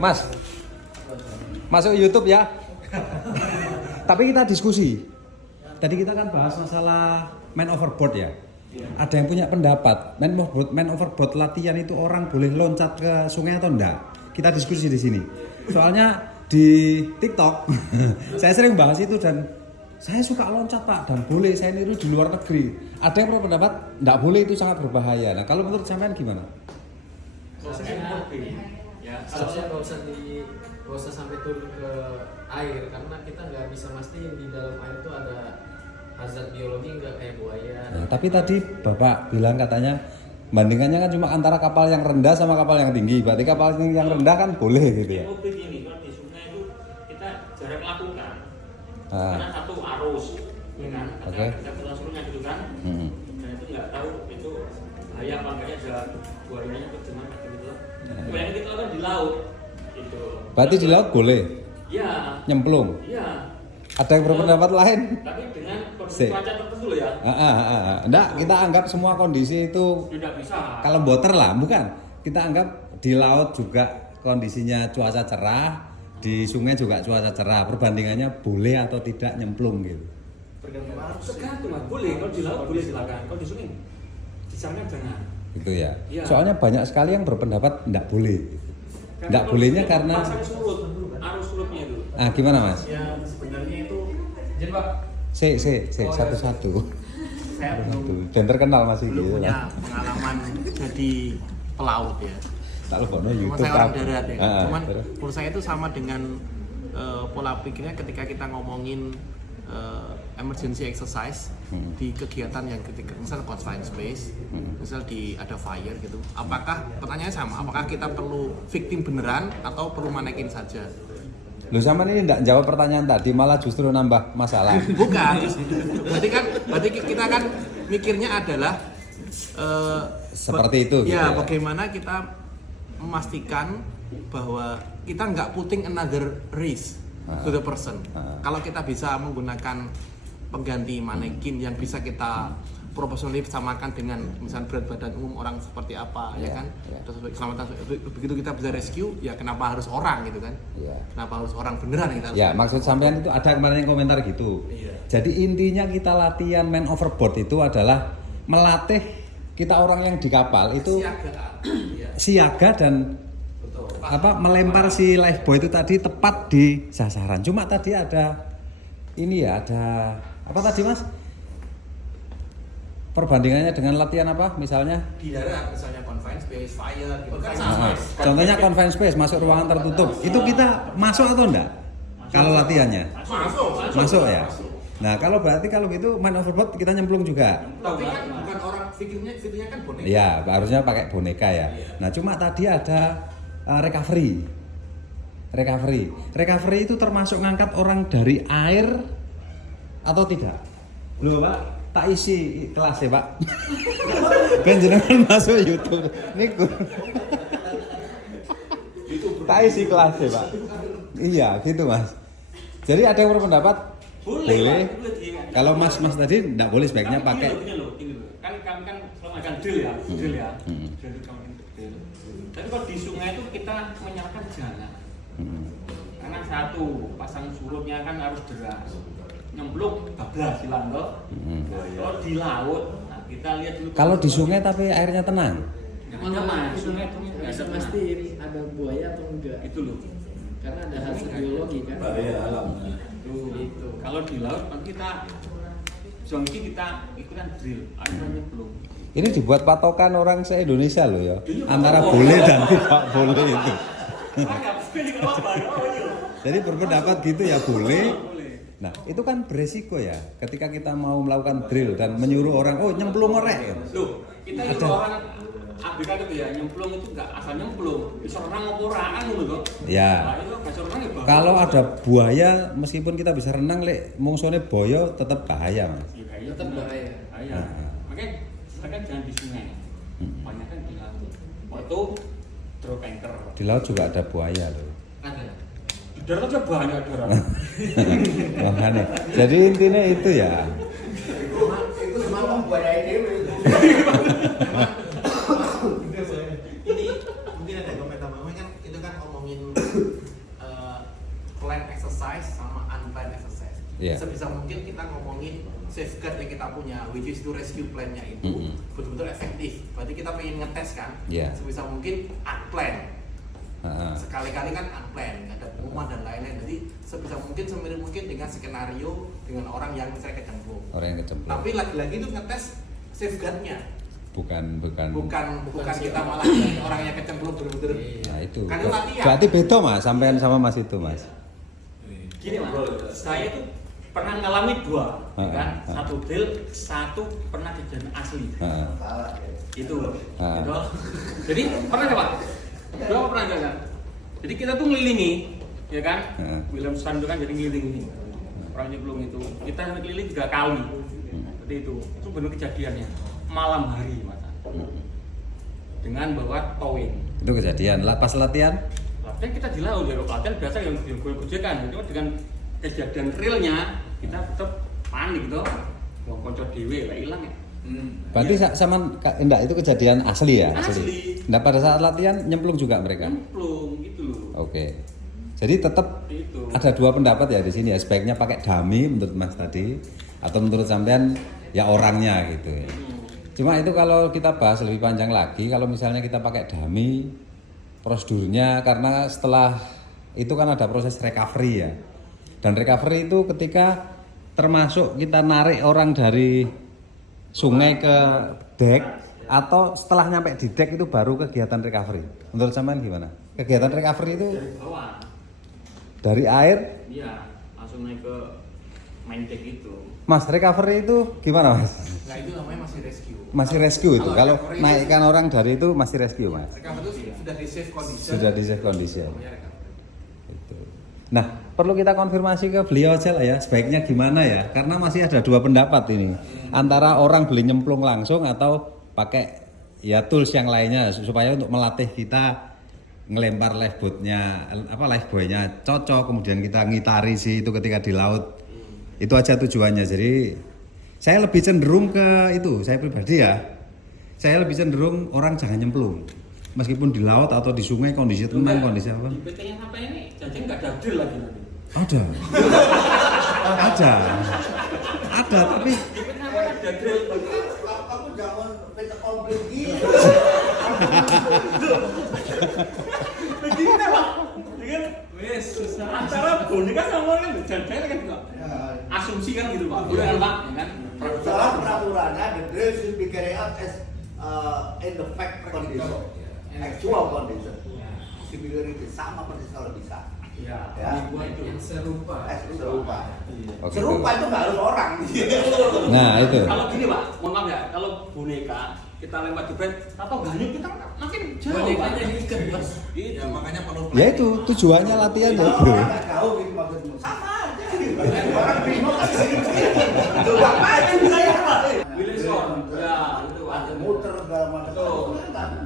Mas, masuk YouTube ya. Tapi kita diskusi. Tadi kita kan bahas masalah man overboard ya. Ada yang punya pendapat man overboard latihan itu orang boleh loncat ke sungai atau enggak? Kita diskusi di sini. Soalnya di TikTok saya sering bahas itu dan saya suka loncat Pak dan boleh, saya niru di luar negeri. Ada yang berpendapat enggak boleh, itu sangat berbahaya. Nah kalau menurut sampean gimana? Ya, harusnya nggak usah sampai turun ke air karena kita nggak bisa mastiin di dalam air itu ada hazard biologi nggak kayak buaya. Nah, tapi tadi Bapak bilang katanya bandingannya kan cuma antara kapal yang rendah sama kapal yang tinggi. Berarti kapal yang rendah kan boleh gitu ya. Begini, kalau di sungai itu kita jarang lakukan. Karena satu arus, ya kan? Kita sungai gitu kan. Dan itu nggak tahu itu bahaya apa enggaknya, ada buayanya atau gimana gitu. Kebanyakan kita lakukan di laut. Gitu. Berarti di laut boleh? Iya. Nyemplung? Iya. Ada yang berpendapat lain? Tapi dengan kondisi cuaca tertentu loh ya. Enggak, kita anggap semua kondisi itu Tidak bisa. kalau boter lah, bukan. Kita anggap di laut juga kondisinya cuaca cerah, di sungai juga cuaca cerah. Perbandingannya boleh atau tidak nyemplung gitu. Tergantung, boleh. Kalau di laut boleh silakan. Kalau di sungai disangka jangan. Gitu ya. Ya. Soalnya banyak sekali yang berpendapat enggak boleh. Enggak bolehnya karena pasang surut, arus surutnya itu. Ah, gimana Mas? Ya sebenarnya itu Jen Pak. Satu-satu. Saya belum Dan terkenal masih gitu. punya pengalaman jadi pelaut ya. Tak lupa no Cuma YouTube. saya orang darat ya. Cuman terus. menurut saya itu sama dengan pola pikirnya ketika kita ngomongin emergency exercise di kegiatan yang ketika misal confined space, misal ada fire gitu. Apakah pertanyaannya sama? Apakah kita perlu victim beneran atau perlu manekin saja? Lu sama ini enggak jawab pertanyaan tadi, malah justru nambah masalah. Bukan. Berarti kita kan mikirnya adalah Seperti itu gitu ya, ya. bagaimana kita memastikan bahwa kita nggak putting another risk to the person. Kalau kita bisa menggunakan pengganti manekin yang bisa kita proporsionally samakan dengan misalnya berat badan umum orang seperti apa, ya kan? Terus keselamatan begitu kita bisa rescue, ya kenapa harus orang gitu kan? Kenapa harus orang beneran kita harus? Ya, maksud sampean itu ada kemarin yang komentar gitu. Jadi intinya kita latihan man overboard itu adalah melatih kita orang yang di kapal itu siaga dan melempar si lifebuoy itu tadi tepat di sasaran. Cuma tadi ada ini ya, ada apa tadi Mas? Perbandingannya dengan latihan apa misalnya? Di darat misalnya confined space, fire gitu kan sama. Contohnya confined space, masuk ruangan tertutup. Itu kita masuk atau enggak? Kalau latihannya? Masuk ya. Nah, kalau berarti kalau gitu man overboard kita nyemplung juga. Tapi kan bukan orang fiturnya kan boneka. Iya, harusnya pakai boneka ya. Nah, cuma tadi ada recovery. Recovery itu termasuk ngangkat orang dari air atau tidak? Loh, Pak. Tak isi kelas ya Pak. Kan jenengan masuk YouTube niku. Tak isi kelas ya Pak. Iya gitu Mas. Jadi ada yang berpendapat boleh. Kalau Mas tadi enggak boleh, sebaiknya pakai. Kan kami kan selalu akan drill ya. Drill kami drill. Tapi kalau di sungai itu kita menyalakan jangan. Karena satu pasang surutnya kan harus deras. Nyemplung bablas hilang toh. Kalau di laut, nah kita lihat dulu. Kalau di sungai tapi airnya tenang. Nyaman, sungai itu Nggak bisa mastiin ada buaya atau enggak. itu loh. Karena ada hazard biologi kan. Bahaya alam. Itu. Kalau di laut kan kita jongki kita ikutan drill, akhirnya nyemplung. Ini dibuat patokan orang se-Indonesia loh ya. Antara boleh dan tidak boleh itu. Jadi berpendapat gitu ya boleh. Nah, itu kan beresiko ya. Ketika kita mau melakukan drill dan menyuruh orang, oh nyemplung orek. Loh, kita nyuruh orang ABK gitu ya, nyemplung itu enggak asal nyemplung. Bisa renang apa ora anu lho, Ya. Nah, itu bisa renang ya. Kalau ada buaya, meskipun kita bisa renang, lek mungsone boyo tetap bahaya, Mas. Tetap bahaya. Bahaya. Makanya silakan jangan di sungai. Banyak kan di laut. Waktu drop anchor. Di laut juga ada buaya loh. Ada. Di darat aja banyak darat. Makanya. Jadi intinya itu ya. Itu semua buaya ini. Ini mungkin ada komentar kan itu kan exercise sama unplanned exercise. Iya. Sebisa mungkin kita ngomongin safeguard yang kita punya, which is to rescue plan-nya itu betul-betul efektif. Berarti kita pengen ngetes kan, Iya. sebisa mungkin unplanned. Heeh. Sekali-kali kan unplanned, nggak ada pengumuman dan lain-lain. Jadi sebisa mungkin semirip mungkin dengan skenario dengan orang yang misalnya kecemplung. Orang yang kecemplung. Tapi lagi-lagi itu ngetes safeguard-nya. Bukan Bukan kita malah orang yang kecemplung bener-bener. Nah, itu. Kan itu latihan. Berarti beda Mas, sampean sama Mas itu, Mas. Gini Mas, saya itu pernah ngalami 2, ya kan? Satu drill, satu pernah kejadian asli. Heeh. Salah ya. Itu. Ah. Gitu. Jadi pernah nggak Pak? Berapa pernah nggak kan? Jadi kita tuh ngelilingi, ya kan? William Sand itu kan jadi ngelilingi orang nyemplung itu. Kita keliling 3 kali. Seperti itu. Itu benar kejadiannya. Malam hari Mas. Dengan bawa towing. Itu kejadian. Pas latihan? Latihan kita di laut, ya latihan biasa yang gojekan. Cuma dengan kejadian realnya kita tetap panik gitu. Wong konco dhewe lah hilang ya. Berarti sama enggak itu kejadian asli ya? Asli. Nah, pada saat latihan nyemplung juga mereka. Nyemplung gitu loh. Oke. Jadi tetap Itu. ada 2 pendapat ya di sini ya. Sebaiknya pakai dummy menurut Mas tadi atau menurut sampean ya orangnya gitu ya. Cuma itu kalau kita bahas lebih panjang lagi, kalau misalnya kita pakai dummy, prosedurnya karena setelah itu kan ada proses recovery ya. Dan recovery itu ketika termasuk kita narik orang dari sungai ke deck atau setelah nyampe di deck itu baru kegiatan recovery. Menurut sampean gimana? Kegiatan recovery itu Dari bawah. dari air, Iya, langsung naik ke main deck itu. Mas, recovery itu gimana Mas? Nah itu namanya masih rescue. Masih rescue itu. Kalau recovery naikkan orang dari itu masih rescue Mas. recovery itu sudah di safe condition. Sudah di safe condition. Namanya recovery. Itu. Nah, perlu kita konfirmasi ke beliau aja lah ya, sebaiknya gimana ya? Karena masih ada 2 pendapat ini. Antara orang beli nyemplung langsung atau pakai ya tools yang lainnya supaya untuk melatih kita ngelempar lifeboatnya, life buoy-nya cocok, kemudian kita ngitari sih itu ketika di laut. Itu aja tujuannya. Jadi saya lebih cenderung ke itu, saya pribadi ya. Saya lebih cenderung orang jangan nyemplung. Meskipun di laut atau di sungai kondisi tenang, kondisi apa? Di PT yang sampai ini jangan nggak ada drill lagi nanti. Ada. Ada, tapi Di PT sampai ada drill. Kamu jangan minta komplit gitu. Begini Pak. Dengan wes susah. Antara boneka sama orang berjalan kan Pak. Asumsi kan gitu Pak. Udah kan Pak, ya kan? Salah peraturannya, the drill should be carried out as in the fact condition, actual condition. Similarity sama persis kalau bisa. Iya. Ya. Yang serupa. Serupa. Oke. Serupa itu nggak harus orang. Nah, itu. Kalau gini Pak, mohon maaf ya, kalau boneka kita lempar jebret atau ganyut kita makin jauh. Bonekanya diikat, Mas. Gitu. Ya makanya perlu Ya itu tujuannya latihan ya, Kalau Bro. orang nggak tahu gitu maksudmu. Sama aja. Orang bingung kan gitu. Coba aja bisa ya Pak. Wilson, ya itu Ada muter segala macam. Betul.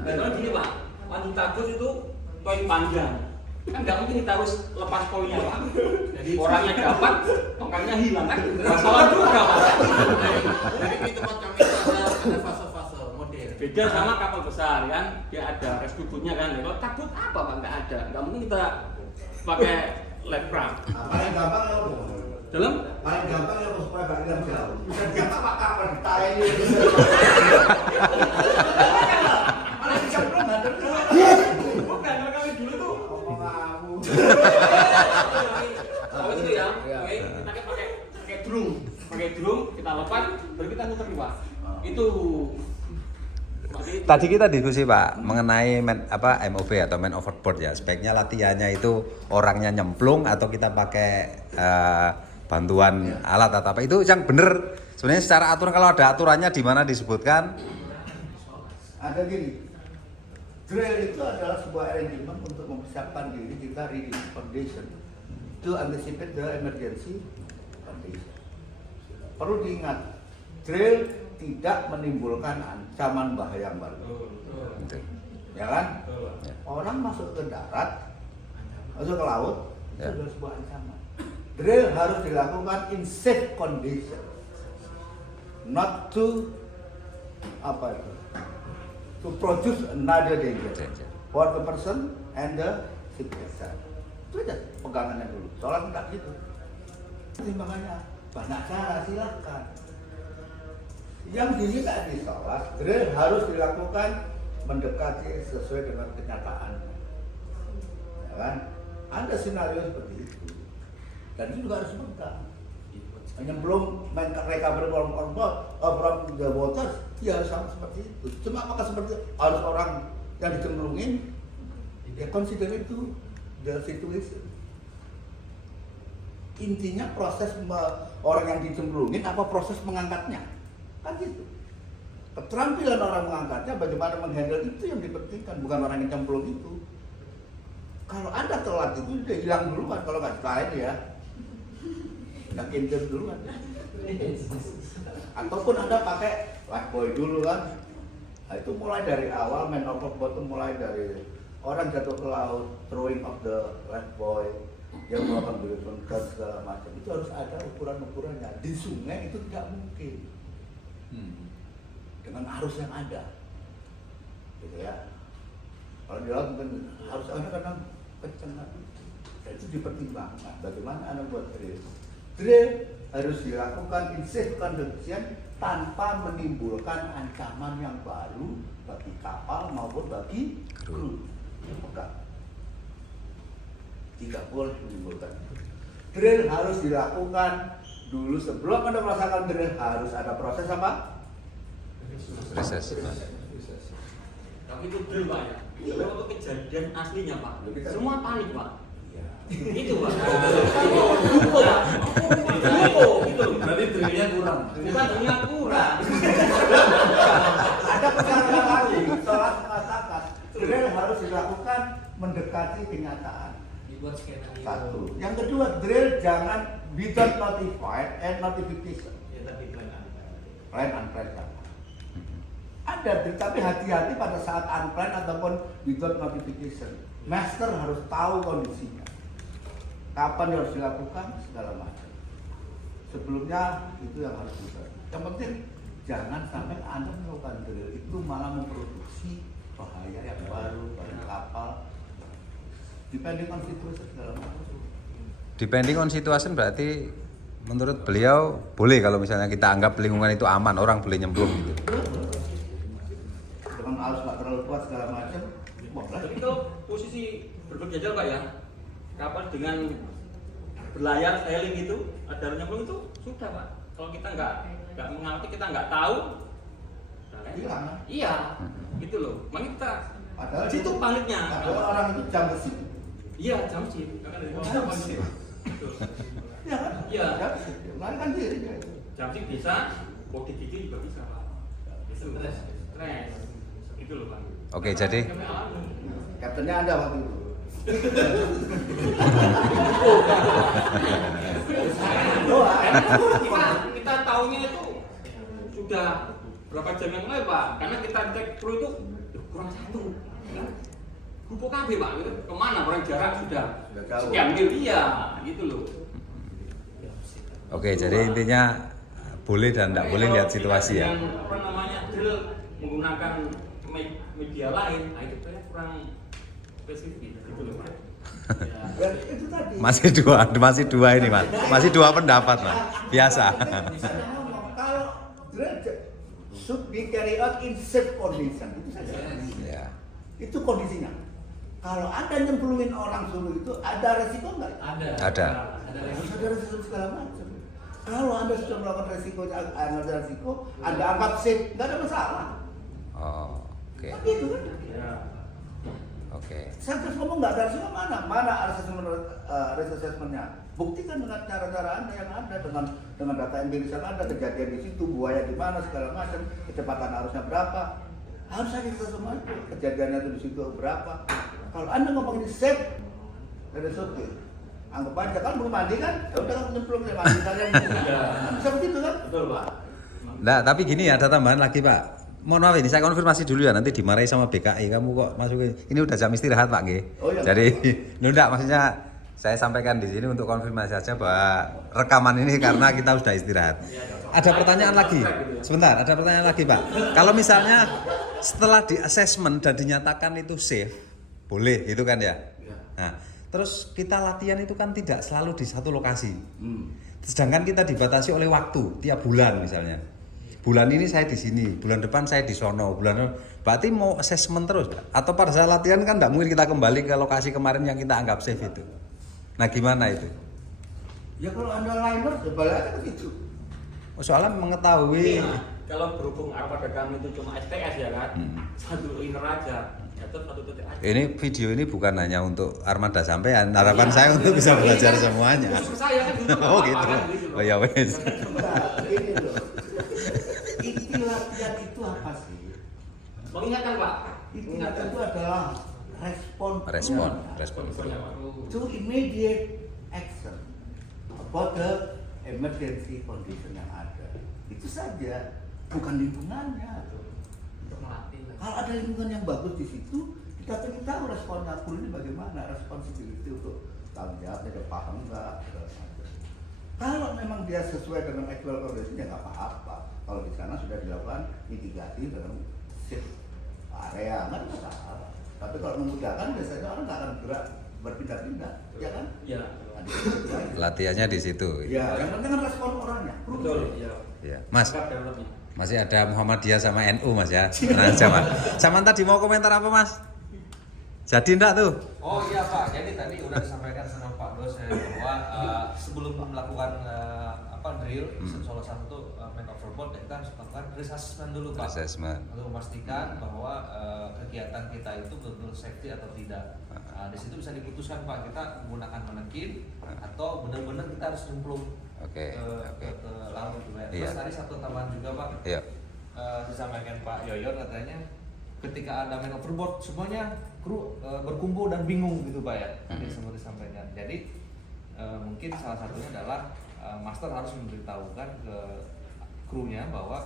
Dan kalau gini Pak, panjang takut itu poin panjang. Kan nggak mungkin kita harus lepas poinnya Pak. Jadi orangnya dapat, tongkatnya hilang kan? Masalah juga Pak. Jadi di tempat kami itu ada fase-fase modern. Beda sama kapal besar kan, dia ada rescue bootnya kan. Kalau takut apa Pak? Nggak ada. Nggak mungkin kita pakai life raft. Paling gampang ya udah. Dalam Paling gampang ya supaya balik dalam jauh. Bisa siapa Pak kapan ditayang ini. Malah bisa belum ada. bukan kalau kami dulu tuh. Ngomong kamu. Kalau itu ya, oke, kita kan pakai drum, kita lepas, baru kita muter nih Pak. Itu. Tadi kita diskusi Pak mengenai MOB atau man overboard ya. Sebaiknya latihannya itu orangnya nyemplung atau kita pakai bantuan alat atau apa. Itu yang bener sebenarnya secara aturan, kalau ada aturannya di mana disebutkan. Ada gini. Drill itu adalah sebuah arrangement untuk mempersiapkan diri kita ready condition to anticipate the emergency condition. Perlu diingat, drill tidak menimbulkan ancaman bahaya yang baru. Ya kan? Orang masuk ke darat, masuk ke laut, itu Ya. adalah sebuah ancaman. Drill harus dilakukan in safe condition, not to to produce another danger for the person and the ship itself. Itu aja pegangannya dulu. Soalnya enggak gitu. Makanya banyak cara, silakan. Yang diminta di sholat, drill harus dilakukan mendekati sesuai dengan kenyataan. Ya kan? Ada senario seperti itu. Dan itu juga harus pegang. Hanya belum main recovery from the waters, ya sama seperti itu. Cuma apakah seperti itu? Harus orang yang dicemplungin, ya consider itu the situation. Intinya proses orang yang dicemplungin apa proses mengangkatnya, kan gitu. Keterampilan orang mengangkatnya, bagaimana menghandle itu yang dipentingkan, bukan orang yang cemplung itu. Kalau Anda telat itu dia hilang duluan, kalau nggak lain ya nggak injil duluan. Ataupun Anda pakai lifebuoy dulu kan. Nah, itu mulai dari awal man overboard itu mulai dari orang jatuh ke laut, throwing of the lifebuoy, dia melakukan berusaha segala macam. Itu harus ada ukuran-ukurannya. Di sungai itu tidak mungkin. Dengan arus yang ada. Gitu ya. Kalau di laut mungkin harus ada karena kencang. Itu dipertimbangkan. Bagaimana Anda buat drill? Drill harus dilakukan in safe condition tanpa menimbulkan ancaman yang baru bagi kapal maupun bagi kru. Tidak boleh menimbulkan. Drill harus dilakukan dulu sebelum Anda melaksanakan drill harus ada proses apa? Reses. Tapi itu drill Pak ya. Kalau untuk kejadian aslinya Pak, semua panik Pak. Itu Pak. Itu. Berarti drillnya kurang. Bukan drillnya kurang. Ada persyaratan lagi. Sholat mengatakan drill harus dilakukan mendekati kenyataan. Dibuat skenario. Satu. Yang kedua, drill jangan without notified and notification. Ya tapi Plan unplanned. Ada, tapi hati-hati pada saat unplanned ataupun without notification. Master harus tahu kondisinya. Kapan harus dilakukan, segala macam. Sebelumnya itu yang harus dilakukan. Yang penting jangan sampai Anda melakukan drill itu malah memproduksi bahaya yang baru pada kapal. Depending on situation segala macam. Depending on situation berarti menurut beliau boleh kalau misalnya kita anggap lingkungan itu aman, orang boleh nyemplung gitu. Dengan arus nggak terlalu kuat segala macam, boleh. Itu posisi berpenjajal Pak ya. Kapal dengan berlayar sailing itu ada nyemplung itu sudah Pak. Kalau kita nggak mengamati, kita nggak tahu, Hilang. iya, gitu loh. Makanya kita Padahal situ paniknya. Padahal orang itu jam besi. Iya, jam sih. Jam besi. Iya kan? Iya. Jam besi. Melarikan diri. Jam sih bisa, body gigi juga bisa Pak. Stres. Itu loh Pak. Oke, jadi Kami alami. Kaptennya Anda waktu itu. kita tahunya itu sudah berapa jam yang lalu Pak, karena kita cek kru itu kurang satu kan? Kumpul KB Pak, itu kemana orang jarak sudah jauh. sekian mil, iya gitu loh. oke, jadi intinya boleh dan tidak boleh lihat situasi ya. Dengan, apa namanya, drill menggunakan media lain, nah itu kayak kurang spesifik gitu loh Pak. Ya, itu tadi. Masih dua ini Mas. Masih dua pendapat Mas. Biasa. Saya ngomong kalau drill should be carried out in safe condition itu saja. Ya. Itu kondisinya. Kalau Anda nyemplungin orang suruh itu ada resiko nggak? Ada. Ada. Harus ada resiko segala macam. Kalau Anda sudah melakukan resiko, ada resiko, Anda anggap safe, nggak ada masalah. Oh, oke. Kan gitu kan? Oke. Saya terus ngomong nggak ada resiko mana assessment-nya. Buktikan dengan cara-cara Anda yang ada dengan data empirisan Anda, kejadian di situ, buaya di mana segala macam, kecepatan arusnya berapa. Harus ada itu semua itu. Kejadiannya itu di situ berapa. Kalau Anda ngomong ini safe, ada oke. Anggap aja kan belum mandi kan, ya udah kan nyemplung ya mandi kalian. Bisa begitu kan? Betul Pak. Nah, tapi gini ada tambahan lagi Pak. Mohon maaf ini saya konfirmasi dulu ya, nanti dimarahi sama BKI. Kamu kok masukin? Ini udah jam istirahat Pak G. Oh, iya. Jadi, enggak maksudnya saya sampaikan di sini untuk konfirmasi saja bahwa rekaman ini karena kita sudah istirahat. Ada pertanyaan lagi. Sebentar, ada pertanyaan lagi Pak. Kalau misalnya setelah di assessment dan dinyatakan itu safe, boleh gitu kan ya? Nah, Terus kita latihan itu kan tidak selalu di satu lokasi. Sedangkan kita dibatasi oleh waktu tiap bulan misalnya. Bulan ini saya di sini, bulan depan saya di sono, berarti mau assessment terus, atau pada saat latihan kan nggak mungkin kita kembali ke lokasi kemarin yang kita anggap safe itu. Nah gimana itu? Ya kalau Anda liner, ya balik aja ke situ. Soalnya mengetahui. Iya, kalau berhubung armada kami itu cuma STS ya kan, satu liner aja, jatuh satu titik aja. Ini video ini bukan hanya untuk armada sampean, harapan saya untuk bisa belajar semuanya. Justru saya kan dulu Oh gitu. Oh ya wes. Enggak, ini loh. Inti latihan itu apa sih? Mengingatkan Pak. Inti latihan itu adalah respon. To immediate action about the emergency condition yang ada. Itu saja, bukan lingkungannya. Untuk melatih. Kalau ada lingkungan yang bagus di situ, kita pengen tahu respon kru ini bagaimana, responsibility untuk tanggung jawabnya, dia paham nggak? Kalau memang dia sesuai dengan actual condition ya nggak apa-apa. Kalau di sana sudah dilakukan mitigasi dalam shift area, nggak ada masalah. Tapi kalau memudahkan biasanya orang nggak akan gerak berpindah-pindah, ya kan? Iya. Latihannya di situ. Ya, yang penting kan respon orangnya. Betul. Iya. Ya, Mas. Sikap dalamnya. Masih ada Muhammadiyah sama NU Mas ya. Tenang aja Mas. Zaman tadi mau komentar apa Mas? Jadi enggak tuh? Oh iya Pak, jadi tadi udah disampaikan sama Pak dosen bahwa sebelum melakukan drill, salah satu main overboard kita harus melakukan risk assessment dulu Pak. Assessment. Untuk memastikan bahwa kegiatan kita itu betul safety atau tidak. Di situ bisa diputuskan Pak, kita menggunakan manekin atau benar-benar kita harus nyemplung Oke. ke laut gitu ya. Iya. Terus tadi satu tambahan juga Pak. Iya. Disampaikan Pak Yoyon katanya ketika ada main overboard semuanya kru berkumpul dan bingung gitu Pak ya. Tadi semua disampaikan. Jadi mungkin salah satunya adalah master harus memberitahukan ke krunya bahwa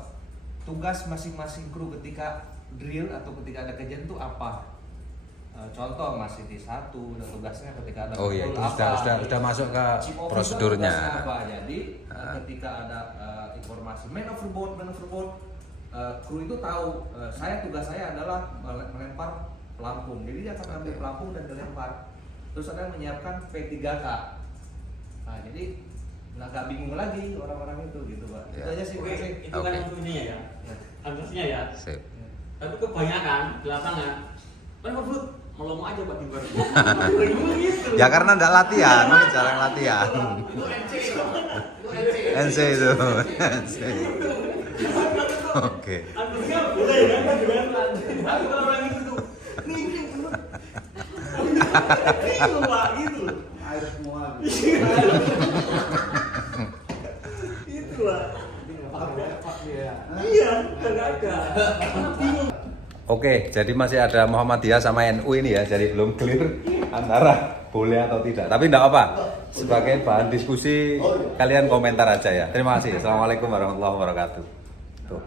tugas masing-masing kru ketika drill atau ketika ada kejadian itu apa. Contoh masih di satu dan tugasnya ketika ada Oh iya, itu sudah masuk ke chip over prosedurnya. tugasnya apa. Jadi ketika ada informasi main overboard kru itu tahu tugas saya adalah melempar pelampung. Jadi dia akan ambil pelampung dan dilempar. Terus ada yang menyiapkan P3K. Nah, jadi nggak bingung lagi orang-orang itu gitu Pak. Ya. Itu aja sih. Oke, itu kan untuk ininya ya. Harusnya ya. Sip. Tapi kebanyakan di lapangan main overboard melongo aja Pak di baru. Ya karena enggak latihan, mungkin jarang latihan. Itu NC itu. Itu NC itu. NC. Oke. Harusnya boleh ya kan dengan tapi kalau orang itu tuh ini itu Pak itu. Air semua. Itu Pak. Iya. Iya, nggak ada. Bingung. Oke, jadi masih ada Muhammadiyah sama NU ini ya, jadi belum clear antara boleh atau tidak. Tapi enggak apa, sebagai bahan diskusi kalian komentar aja ya. Terima kasih. Assalamualaikum warahmatullahi wabarakatuh. Tuh.